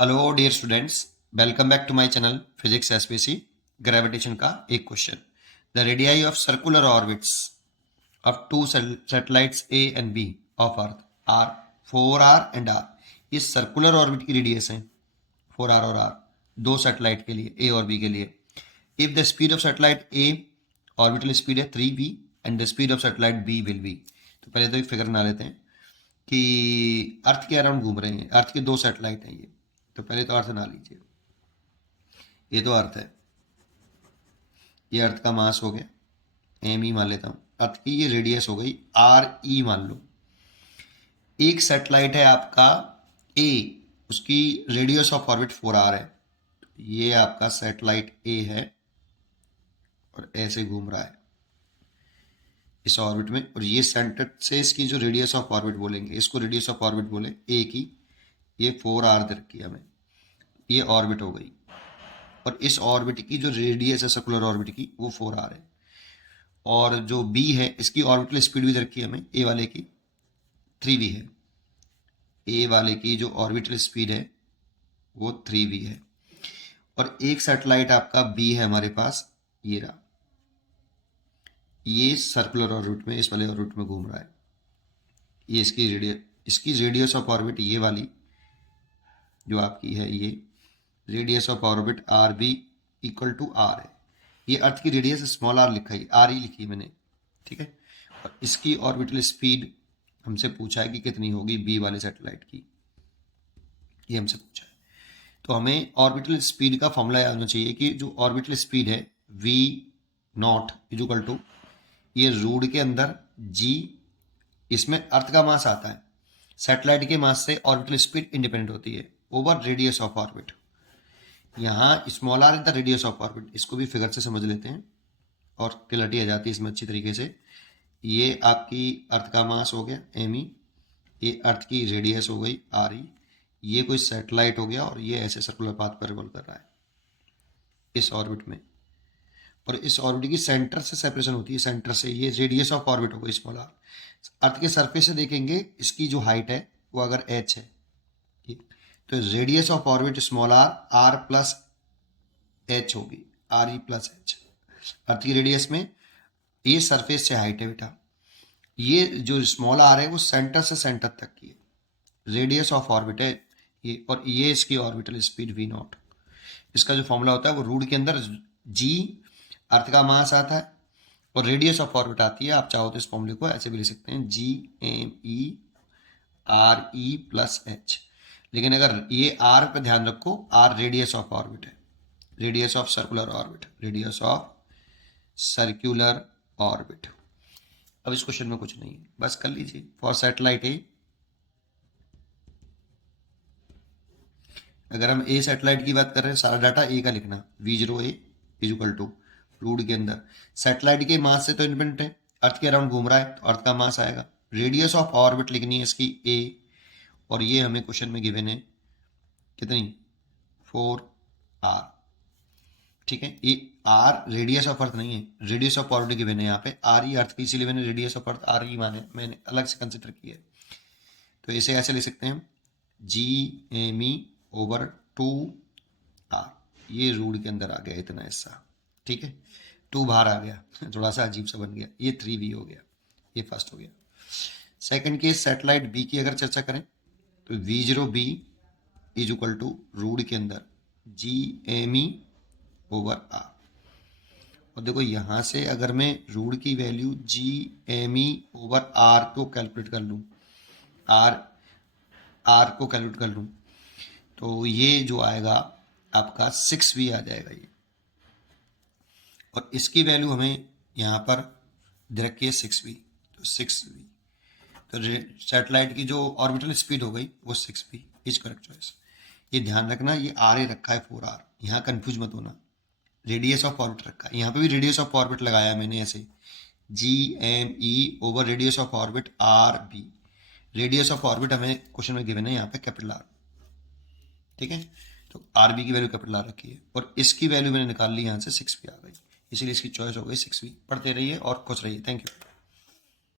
Hello dear students, welcome back to my channel physics SPC. Gravitation का एक question. The radii of circular orbits of two satellites A and B of earth are 4r and r। ये circular orbit की radius है 4r और r, दो satellite के लिए, ए और बी के लिए। If the speed of satellite A orbital speed है 3v and the speed of satellite B will be. तो पहले तो एक फिगर बना लेते हैं कि अर्थ के अराउंड घूम रहे हैं। अर्थ के दो सैटेलाइट हैं ये, तो पहले तो अर्थ बना लीजिए। ये तो अर्थ है, ये अर्थ का मास हो गया, एम ई मान लेता हूँ। अर्थ की ये रेडियस हो गई आर ई मान लो। एक सैटेलाइट है आपका ए, उसकी रेडियस ऑफ ऑर्बिट 4r है। ये आपका सैटेलाइट ए है और ऐसे घूम रहा है इस ऑर्बिट में, और ये सेंटर से इसकी जो रेडियस ऑफ ऑर्बिट बोलेंगे, इसको रेडियस ऑफ ऑर्बिट बोले ए की। ये 4r दे रखी है हमें, ये ऑर्बिट हो गई। और इस ऑर्बिट की जो रेडियस है सर्कुलर ऑर्बिट की, वो 4r है। और जो बी है, इसकी ऑर्बिटल स्पीड भी दे रखी है हमें, ए वाले की 3v है। ए वाले की जो ऑर्बिटल स्पीड है वो 3v है। और एक सैटेलाइट आपका बी है हमारे पास, ये रहा, ये सर्कुलर ऑर्बिट में, इस वाले ऑर्बिट में घूम रहा है। ये इसकी रेडियस ऑफ ऑर्बिट ये वाली जो आपकी है, ये radius of orbit R B equal to R है। ये अर्थ की रेडियस स्मॉल आर लिखा है, आर ही लिखी है मैंने, ठीक है। और इसकी ऑर्बिटल स्पीड हमसे पूछा है कि कितनी होगी बी वाले सैटेलाइट की, ये हमसे पूछा है। तो हमें ऑर्बिटल स्पीड का फॉर्मूला याद होना चाहिए कि जो ऑर्बिटल स्पीड है v नॉट इक्वल टू, ये रूट के अंदर g, इसमें अर्थ का मास आता है, सैटेलाइट के मास से ऑर्बिटल स्पीड इंडिपेंडेंट होती है, ओवर रेडियस ऑफ ऑर्बिट। यहाँ small R is the radius of orbit, इसको भी फिगर से समझ लेते हैं और क्लैरिटी आ जाती है इसमें अच्छी तरीके से। ये आपकी अर्थ का मास हो गया एम ई, ये अर्थ की रेडियस हो गई आर ई, ये कोई सैटेलाइट हो गया और ये ऐसे सर्कुलर पाथ पर रिवॉल्व कर रहा है इस ऑर्बिट में। और इस ऑर्बिट की सेंटर से सेपरेशन होती है, सेंटर से ये रेडियस ऑफ ऑर्बिट हो गई स्मॉल आर। अर्थ के सरफेस से देखेंगे, इसकी जो हाइट है वो अगर h है, तो radius of orbit small R R plus H होगी, R E plus H. Earth की रेडियस में ये सरफेस से हाइट है बेटा, ये जो स्मॉल आर है वो सेंटर से सेंटर तक की है, रेडियस ऑफ ऑर्बिट है ये। और ये इसकी ऑर्बिटल स्पीड वी नॉट। इसका जो फॉर्मूला होता है वो रूट के अंदर जी अर्थ का मास आता है और रेडियस ऑफ ऑर्बिट आती है। आप चाहो तो इस फॉर्मूले को ऐसे भी लिख सकते हैं, G M E R E plus H. लेकिन अगर ये आर पे ध्यान रखो, आर रेडियस ऑफ ऑर्बिट है, radius of circular orbit, radius of circular orbit. अब इस क्वेश्चन में कुछ नहीं है, बस कर लीजिए। फॉर सैटेलाइट ए, अगर हम ए सैटेलाइट की बात कर रहे हैं, सारा डाटा ए का लिखना, v0 A is equal to root के अंदर सैटेलाइट के मास से तो इंडिपेंडेंट है, अर्थ के अराउंड घूम रहा है तो अर्थ का मास आएगा। रेडियस ऑफ ऑर्बिट लिखनी है इसकी ए, और ये हमें क्वेश्चन में गिवन है कितनी, 4r, ठीक है। ये आर रेडियस ऑफ अर्थ नहीं है, रेडियस ऑफ ऑर्बिट गिवन है यहाँ पे, आर ई अर्थ की, इसीलिए मैंने radius of earth R E माने, मैंने अलग से कंसिडर किया है। तो इसे ऐसे लिख सकते हैं, G M E over 2r, ये रूट के अंदर आ गया इतना हिस्सा, ठीक है। 2 बाहर आ गया थोड़ा सा अजीब सा बन गया, ये 3v हो गया, ये फर्स्ट हो गया। सेकंड केस सैटेलाइट बी की अगर चर्चा करें तो v0 b is equal to root के अंदर G M E over R. और देखो यहाँ से अगर मैं रूट की value G M E over R को कैलकुलेट कर लूँ, आर को कैलकुलेट कर लूँ, तो ये जो आएगा आपका 6v आ जाएगा ये। और इसकी वैल्यू हमें यहाँ पर दे रखी है 6v, तो 6v, तो सैटेलाइट की जो ऑर्बिटल स्पीड हो गई वो 6v इज करेक्ट चॉइस। ये ध्यान रखना, ये आर ए रखा है 4r, यहाँ कंफ्यूज मत होना। रेडियस ऑफ ऑर्बिट रखा है, यहाँ पे भी रेडियस ऑफ ऑर्बिट लगाया मैंने ऐसे, G M E over radius of orbit R B. Radius of orbit हमें क्वेश्चन में गिवन है यहाँ पे कैपिटल आर, ठीक है। तो आर बी की वैल्यू कैपिटल आर रखी है और इसकी वैल्यू मैंने निकाल ली यहाँ से 6v आ गई, इसीलिए इसकी चॉइस हो गई 6v। पढ़ते रहिए और खुश रहिए। Thank you.